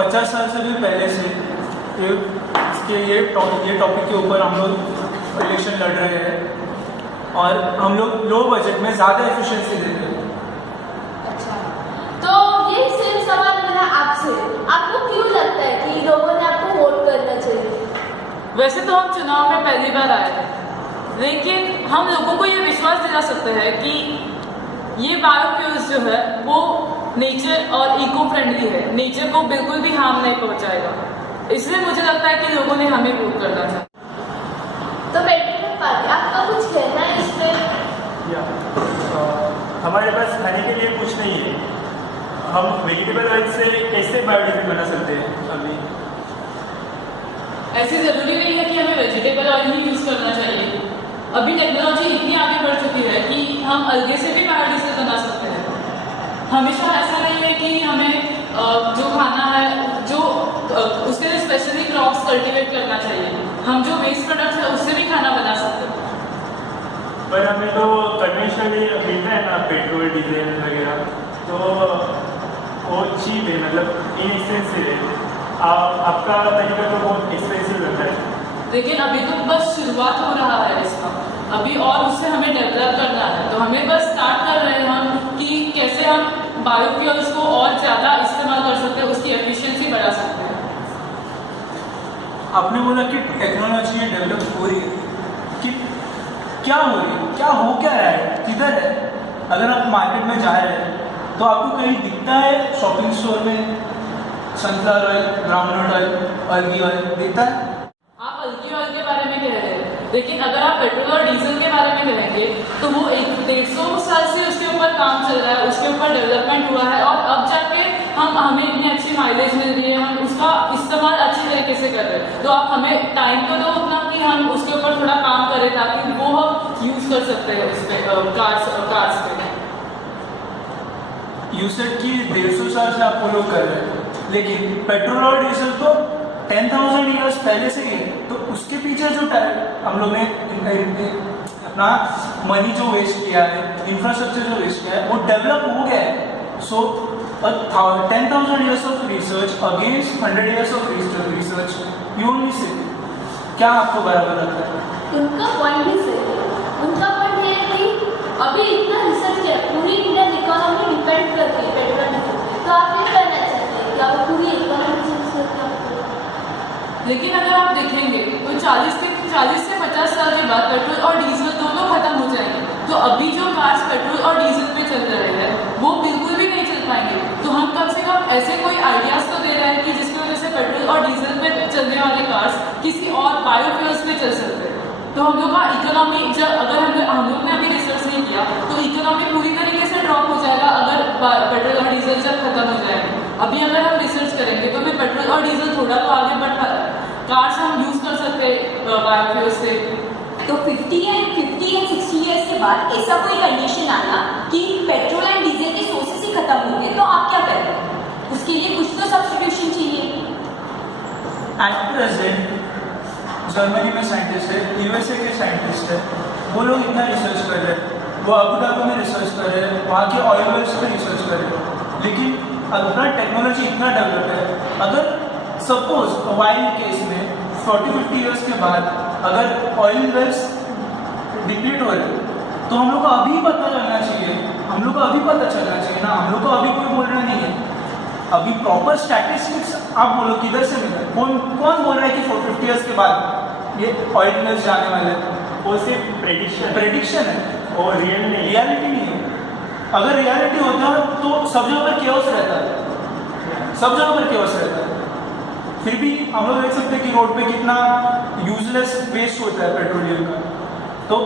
50 साल से भी पहले से ये टॉपिक के ऊपर हम लोग इलेक्शन लड़ रहे हैं और हम लोग लो बजट में ज़्यादा एफिशिएंसी देते हैं। अच्छा, तो ये सेम सवाल मेरा आपसे, आपको क्यों लगता है कि लोगों ने आपको वोट करना चाहिए? वैसे तो हम चुनाव में पहली बार आए हैं, लेकिन हम लोगों को ये विश्वास दिला सकते हैं कि ये बायोफ्यूल्स जो है वो नेचर और इको फ्रेंडली है, नेचर को बिल्कुल भी हार्म नहीं पहुंचाएगा। इसलिए मुझे लगता है कि लोगों ने हमें वोट करना चाहिए। तो पेट्रोल पार्टी, आपका कुछ कहना है इस पर? हमारे पास खाने के लिए कुछ नहीं है, हम वेजिटेबल ऑयल से कैसे बायोडीजल बना सकते हैं? अभी ऐसे जरूरी नहीं है कि हमें वेजिटेबल ऑयल ही यूज करना चाहिए। अभी टेक्नोलॉजी इतनी आगे बढ़ चुकी है कि हम अलगे से भी बायोडीजल बना सकते हैं। हमेशा ऐसा नहीं है कि हमें जो खाना है जो उसके लिए स्पेशली क्रॉप्स कल्टीवेट करना चाहिए। हम जो वेस्ट प्रोडक्ट्स है उससे भी खाना बना सकते हैं। पर हमें तो कन्वेंशनली मिलता है ना, पेट्रोल डीजल वगैरह, तो वो चीप है, मतलब इनएक्सपेंसिव है। आपका तरीका तो बहुत एक्सपेंसिव लगता है। लेकिन अभी तो बस शुरुआत हो रहा है इसका, अभी और उससे हमें डेवलप करना है। तो हमें बस स्टार्ट कर रहे हैं हम कि कैसे हम बायोफ्यूल्स को और ज़्यादा इस्तेमाल कर सकते हैं, उसकी एफिशिएंसी बढ़ा सकते हैं। आपने बोला कि टेक्नोलॉजी डेवलप हो रही है, कि क्या हो रही है, क्या रहा है, किधर है? अगर आप मार्केट में जा रहे हैं तो आपको कहीं दिखता है शॉपिंग स्टोर में sunflower oil, groundnut oil, algae oil दिखता है? आप अलगी ऑयल के बारे में कह रहे हैं, लेकिन अगर आप पेट्रोल और डीजल के बारे में कहेंगे तो वो 150 साल से उसके ऊपर काम चल रहा है, उसके ऊपर डेवलपमेंट हुआ है और अब जाके हमें इतनी अच्छी माइलेज मिल रही है, हम उसका इस्तेमाल अच्छी तरीके से कर रहे हैं। तो आप हमें टाइम तो दो उतना कि हम उसके ऊपर थोड़ा काम करें ताकि वो हम यूज कर सकते हैं उस पर कार्स पे। यूसेज की 150 साल से आप फॉलो कर रहे हैं, लेकिन पेट्रोल और डीजल तो 10,000 ईयर्स पहले से ही है। तो उसके पीछे जो हम लोग ने अपना मनी जो वेस्ट किया है, इंफ्रास्ट्रक्चर जो वेस्ट किया है, वो डेवलप हो गया है। सो 10,000 years of research against 100 years of research, you only say, क्या आपको बराबर लगता है? उनका पॉइंट भी सही है। उनका पॉइंट ये है कि अभी इतना रिसर्च है, पूरी इंडियन इकोनॉमी डिपेंड करती है पेट्रोल डीजल पे। तो आप ये कहना चाहते हैं कि आप पूरी इकोनॉमी से लेकिन अगर आप देखेंगे तो 40 से 50 साल के बाद पेट्रोल और डीजल दोनों खत्म हो जाएंगे। तो अभी जो कार्स पेट्रोल और डीजल पे चल रहे हैं वो बिल्कुल भी नहीं चल पाएंगे। तो हम कम से कम ऐसे कोई आइडियाज तो दे रहे हैं कि जिसकी वजह से पेट्रोल और डीजल पे चलने वाले कार्स किसी और बायोफ्यूल्स पे चल सकते हैं। तो हम लोग का इकोनॉमी, अगर हम लोग ने अभी रिसर्च नहीं किया तो इकोनॉमी पूरी तरीके से ड्रॉप हो जाएगा अगर पेट्रोल और डीजल जब खत्म हो जाएंगे। अभी अगर हम रिसर्च करेंगे तो फिर पेट्रोल और डीजल थोड़ा तो आगे बढ़ पा रहा है, कार्स हम यूज कर सकते हैं बायोफ्यूल से। तो 50 एंड 60 ईयर्स के बाद ऐसा कोई कंडीशन आना कि पेट्रोल एंड डीजल के सोर्सेस ही खत्म हो गए, तो आप क्या करें? उसके लिए कुछ तो सब्स्टिट्यूशन चाहिए। एट प्रेजेंट जर्मनी में साइंटिस्ट है, यूएसए के साइंटिस्ट है, वो लोग इतना रिसर्च कर रहे हैं, वो अबू धाबी में रिसर्च कर रहे हैं, वहाँ के ऑयल वेल्स पे रिसर्च कर रहे हैं। लेकिन अपना टेक्नोलॉजी इतना डेवलप है, अगर सपोज वाइल्ड केस में 40-50 ईयर्स के बाद अगर ऑयल वेल्स डिप्लीट हो रहे तो हम लोग को अभी पता चलना चाहिए, हम लोग को अभी पता चलना चाहिए ना, हम लोग को अभी कोई बोलना नहीं है। अभी प्रॉपर स्टैटिस्टिक्स आप बोलो किधर से मिला, कौन बोल रहा है कि 40-50 ईयर्स के बाद ये ऑयल वेल्स जाने वाले हैं? वो सिर्फ प्रेडिक्शन है और रियलिटी नहीं है। अगर रियलिटी होता तो सब जगह पर केओस रहता है, सब जगह पर केओस रहता है। फिर भी हम लोग देख सकते हैं कि रोड पे कितना यूजलेस वेस्ट होता है पेट्रोलियम का। तो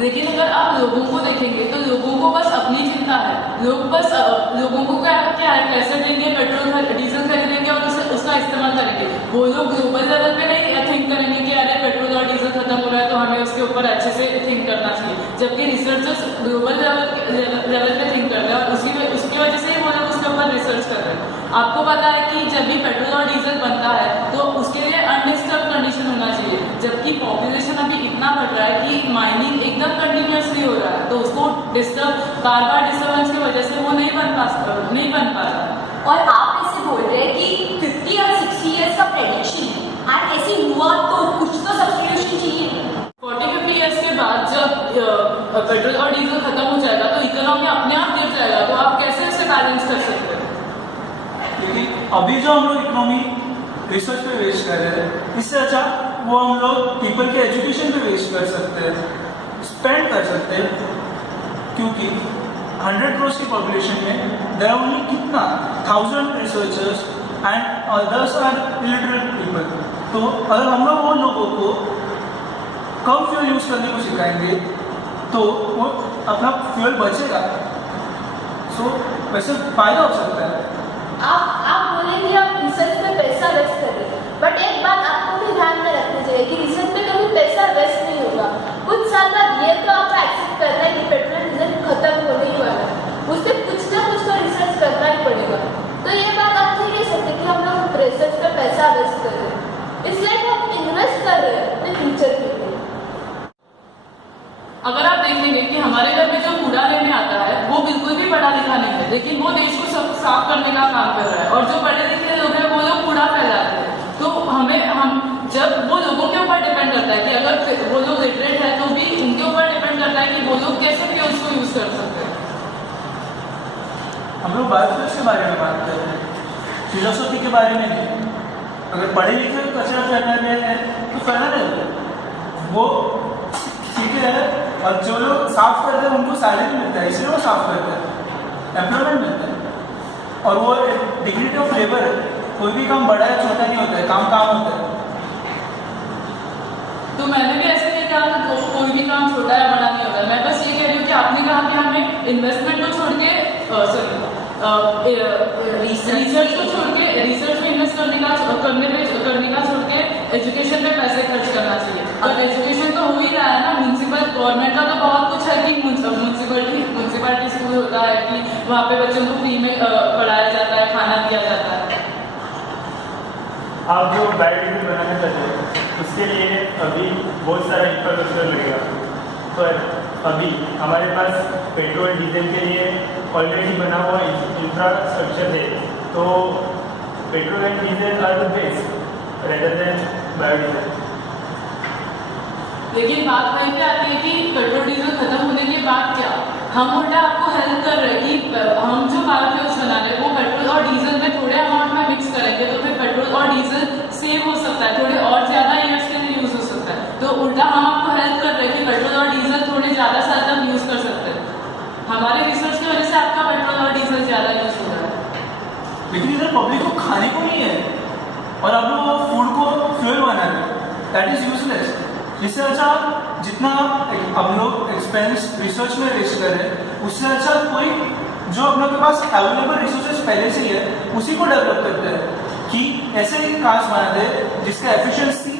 लेकिन अगर आप लोगों को देखेंगे तो लोगों को बस अपनी चिंता है। लोगों को क्या है, पैसे देंगे, पेट्रोल डीजल खरीदेंगे और उसका इस्तेमाल करेंगे। वो लोग ग्लोबल लेवल पे नहीं थिंक करेंगे कि अरे पेट्रोल और डीजल खत्म हो रहा है तो हमें उसके ऊपर अच्छे से थिंक करना चाहिए। जबकि रिसर्चर्स ग्लोबल लेवल पे थिंक कर रहे हैं और उसकी वजह से ही वो लोग उसके ऊपर रिसर्च कर रहे हैं। आपको पता है कि जब भी पेट्रोल और डीजल बनता है तो उसके लिए अनडिस्टर्ब कंडीशन होना चाहिए, जबकि पॉपुलेशन अभी इतना बढ़ रहा है कि माइनिंग एकदम कंटिन्यूसली हो रहा है, तो उसको बार बार डिस्टर्बेंस की वजह से वो नहीं बन पा रहा। और पेट्रोल और डीजल खत्म हो जाएगा तो इकोनॉमी अपने आप गिर जाएगा, तो आप कैसे इसे बैलेंस कर सकते हैं? क्योंकि अभी जो हम लोग इकोनॉमी रिसर्च पे वेस्ट कर रहे हैं, इससे अच्छा वो हम लोग पीपल के एजुकेशन पे वेस्ट कर सकते हैं, स्पेंड कर सकते हैं। क्योंकि 100 करोड़ की पॉपुलेशन में देयर आर ओनली कितना 1000 researchers and others are illiterate people. तो अगर हम लोग वो लोगों को कम फ्यूल यूज़ करने को सिखाएंगे तो वो अपना फ्यूल बचेगा, सो वैसे फ़ायदा हो सकता है। आप बोलेंगे आप रिसर्च में पैसा वेस्ट कर रहे हैं, बट एक बात आपको भी ध्यान में रखनी चाहिए कि रिसर्च में कभी पैसा वेस्ट नहीं होगा। कुछ साल बाद ये तो आपको एक्सेप्ट करना है कि पेट्रोल डीजल खत्म होने ही वाला है, उससे कुछ ना कुछ तो रिसर्च करना ही पड़ेगा। तो ये बात आप नहीं कह सकते कि हम लोग रिसर्च पे पैसा वेस्ट कर रहे हैं, इसलिए हम इन्वेस्ट कर रहे हैं अपने फ्यूचर के लिए। अगर आप देखेंगे कि हमारे घर में जो कूड़ा लेने आता है वो बिल्कुल भी पढ़ा लिखा नहीं है, लेकिन वो देश को साफ करने का काम कर रहा है, और जो पढ़े लिखे लोग हैं वो लोग कूड़ा फैलाते हैं। तो हम जब वो लोगों के ऊपर डिपेंड करता है कि अगर वो लोग लिटरेट है तो भी उनके ऊपर डिपेंड करता है कि वो लोग कैसे फ्यूल्स को यूज कर सकते हैं। हम लोग बायोफ्यूल्स के बारे में बात कर रहे हैं, फिलोसफी के बारे में नहीं। अगर पढ़े लिखे कचरा फैला रहे हैं तो फैला रहे वो ठीक है, और जो लोग साफ करते हैं उनको सैलरी मिलता है, इसलिए वो साफ करते हैं, एम्प्लॉयमेंट मिलता है, और वो डिग्निटी ऑफ लेबर है। कोई भी काम बड़ा है छोटा नहीं होता है, काम होता है। तो मैंने भी ऐसे नहीं कहा कि कोई भी काम छोटा या बड़ा नहीं होता। मैं बस ये कह रही हूँ कि आपने कहा कि हमें इन्वेस्टमेंट को छोड़ के रिसर्च को छोड़ के रिसर्च में इन्वेस्ट करने का छोड़ के एजुकेशन पे पैसे खर्च करना चाहिए। और एजुकेशन तो हो ही रहा है ना, म्यूनसिपल गवर्नमेंट का तो बहुत कुछ है कि म्यूनसिपलिटी स्कूल होता है कि वहाँ पे बच्चों को फ्री में पढ़ाया जाता है, खाना दिया जाता है। आप जो बायोडीजल बनाना चाहते हैं उसके लिए अभी बहुत सारा इंफ्रास्ट्रक्चर लगेगा, पर अभी हमारे पास पेट्रोल डीजल के लिए ऑलरेडी बना हुआ इंफ्रास्ट्रक्चर है, तो petrol and diesel are the best rather than biodiesel. लेकिन बात वहीं पे आती है कि पेट्रोल डीजल खत्म होने के बाद क्या, हम उल्टा आपको हेल्प कर रहे हैं कि हम जो बायोफ्यूल्स बना रहे हैं वो पेट्रोल और डीजल में थोड़े अमाउंट में मिक्स करेंगे तो फिर पेट्रोल और डीजल सेव हो सकता है, थोड़े और ज़्यादा ईयर्स के लिए यूज़ हो सकता है। तो उल्टा हम आपको हेल्प कर रहे हैं कि पेट्रोल और डीजल थोड़े ज़्यादा साल तक यूज़ कर सकते हैं। हमारे रिसर्च की वजह से आपका पेट्रोल और डीजल ज़्यादा यूज़ हो रहा है। लेकिन इधर पब्लिक को खाने को नहीं है और आप लोग वो फूड को फ्यूल बना रहे हैं, दैट इज यूजलेस। इससे अच्छा जितना हम लोग एक्सपेंस रिसर्च में वेस्ट कर रहे हैं, उससे अच्छा कोई जो अपने के पास अवेलेबल रिसोर्सेज पहले से ही है उसी को डेवलप करते हैं कि ऐसे ही कार्स बनाते हैं जिसका एफिशिएंसी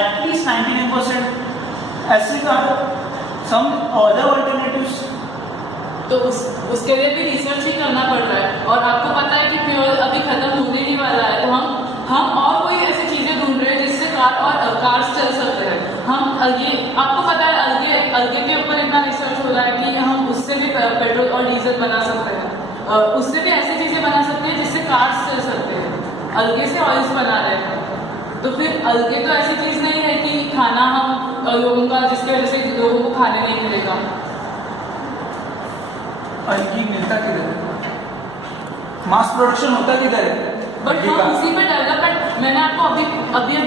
एटलीस्ट 99% ऐसे का सम अदर ऑल्टरनेटिव्स। तो उसके लिए भी रिसर्च ही करना पड़ रहा है, और आपको पता है कि फ्यूल अभी खत्म होने ही वाला है, तो हम और कोई ऐसी चीज़ें ढूंढ रहे हैं जिससे कार्स चल सकते हैं। हम ये आपको पता है अलगे के ऊपर इतना रिसर्च हो रहा है कि हम उससे भी पेट्रोल और डीजल बना सकते हैं, उससे भी ऐसी चीज़ें बना सकते हैं जिससे कार्स चल सकते हैं। अलगे से ऑयल्स बना रहे हैं, तो फिर अलगे तो ऐसी चीज़ नहीं है कि खाना हम लोगों का जिसकी वजह से लोगों को खाने नहीं मिलेगा। अलगी मिलता किधर है, मास प्रोडक्शन होता किधर है? बट हम उसी पे डेवलपमेंट, मैंने आपको अभी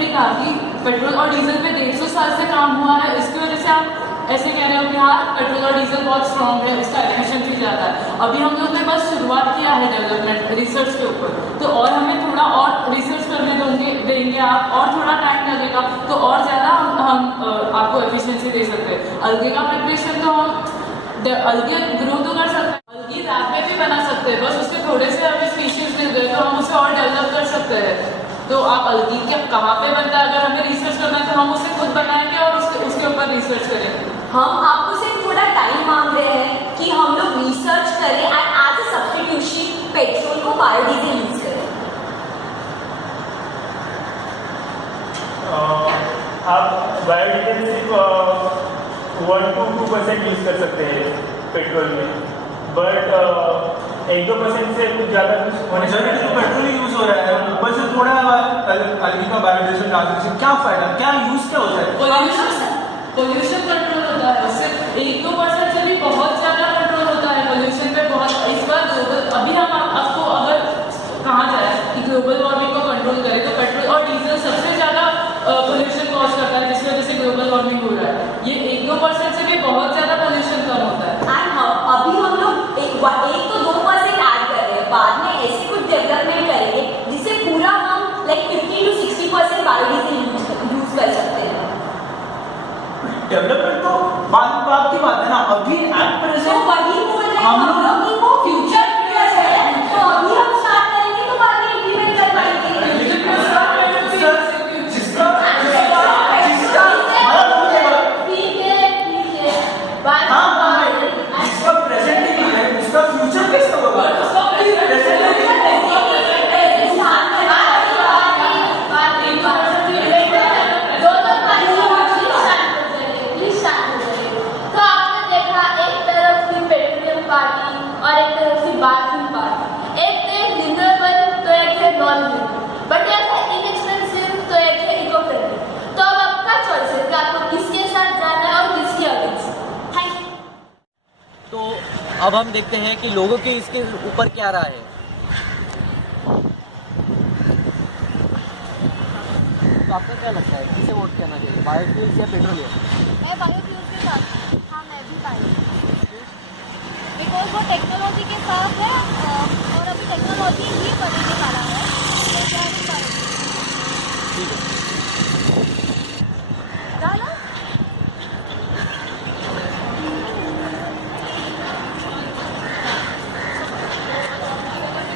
कहा कि पेट्रोल और डीजल पे 150 साल से काम हुआ है, इसकी वजह से आप ऐसे कह रहे हो कि हाँ पेट्रोल और डीजल बहुत स्ट्रॉन्ग है, उसका एफिशिएंसी ज़्यादा है। अभी हम लोग ने बस शुरुआत किया है डेवलपमेंट रिसर्च के ऊपर, तो और हमें थोड़ा और रिसर्च करने देंगे आप, और थोड़ा टाइम लगेगा तो और ज़्यादा हम आपको एफिशिएंसी दे सकते हैं। अलगे का प्रिपरेशन तो हम अलगे ग्रो तो कर सकते हैं, अलगी रैप में भी बना सकते हैं, बस उसके थोड़े से हमें स्पीशीज मिल गए तो हम उसे और डेवलप कर सकते हैं। तो आप अलगी क्या कहाँ पे बनता है, अगर हमें रिसर्च करना है तो हम उसे खुद बनाएंगे और उसके ऊपर रिसर्च करेंगे। हम आपको सिर्फ थोड़ा टाइम मांग रहे हैं कि हम लोग रिसर्च करें and as a substitution petrol को बायोडीजल यूज करें। आप बायोडीजल सिर्फ 1 to 2% यूज़ कर सकते हैं पेट्रोल में, बट 1-2% से कुछ ज़्यादा मेजॉरिटी तो पेट्रोल ही यूज हो रहा है, ऊपर से थोड़ा अलगी का बायोडीजल डालने से क्या फायदा, क्या यूज क्या होता है? पोल्यूशन कंट्रोल होता है, उससे 1-2% से भी बहुत ज़्यादा कंट्रोल होता है पोल्यूशन पे। बहुत इस बार ग्लोबल, अभी हम आपको अगर कहा जाए कि ग्लोबल वार्मिंग को कंट्रोल करें तो पेट्रोल और डीजल सबसे ज़्यादा पोल्यूशन कॉज करता है, जिसकी वजह से ग्लोबल वार्मिंग हो रहा है। ये 1-2% से भी बहुत ज़्यादा पोल्यूशन कम होता है। एंड अभी हम लोग 1-2% ऐड कर रहे हैं, बाद में ऐसे कुछ डेवलपमेंट करेंगे जिससे पूरा हम लाइक 50 to 60% बायोडीजल यूज कर सकते हैं। डेवलपमेंट तो बात की बात है ना, अभी एट तो प्रेजेंट वही बोल रहे हैं हम हम लोग कि वो फ्यूचर है, तो अभी हम स्टार्ट करेंगे तो बाद में इम्प्लीमेंट कर पाएंगे। ठीक है बात जिसका प्रेजेंट ही नहीं है उसका फ्यूचर कैसे होगा? और एक तरफ से बाथरूम पार्टी, एक है रिन्यूएबल तो एक है नॉन रिन्यूएबल, बट एक है इनएक्सपेंसिव तो एक है इको फ्रेंडली। तो अब आपका चॉइस है कि आपको किसके साथ जाना है और किसके अगेंस्ट। Thank you. तो अब हम देखते हैं कि लोगों की इसके ऊपर क्या राय है। तो आपको क्या लगता है किसे वोट करना चाहिए, बायोफ्यूल्स या पेट्रोलियम? मैं बायोफ्यूल के साथ हूँ। हाँ, मैं भी बायो, बिकॉज वो टेक्नोलॉजी के साथ है और अभी टेक्नोलॉजी ही बदलने वाला है, तो क्या है बायोफ्यूल। ठीक है। डालो।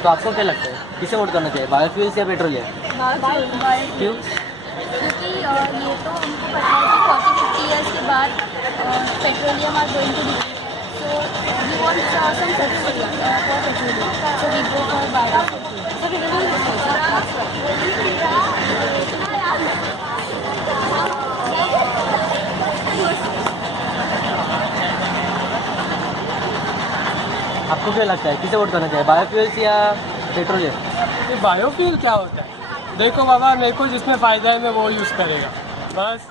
तो आपको क्या लगता है किसे वोट करना चाहिए, बायोफ्यूल्स या पेट्रोलियम? क्यों? क्योंकि ये तो हमको पता है कि 40-50 ईयर्स के बाद petroleum are going to be, so we want some subsidy for petroleum, so we go for biofuel, so we will आपको क्या लगता है किसे वोट करना चाहिए, बायोफ्यूल्स या पेट्रोलियम? ये बायोफ्यूल क्या होता है? देखो बाबा, मेरे को जिसमें फ़ायदा है मैं वो यूज़ करेगा बस।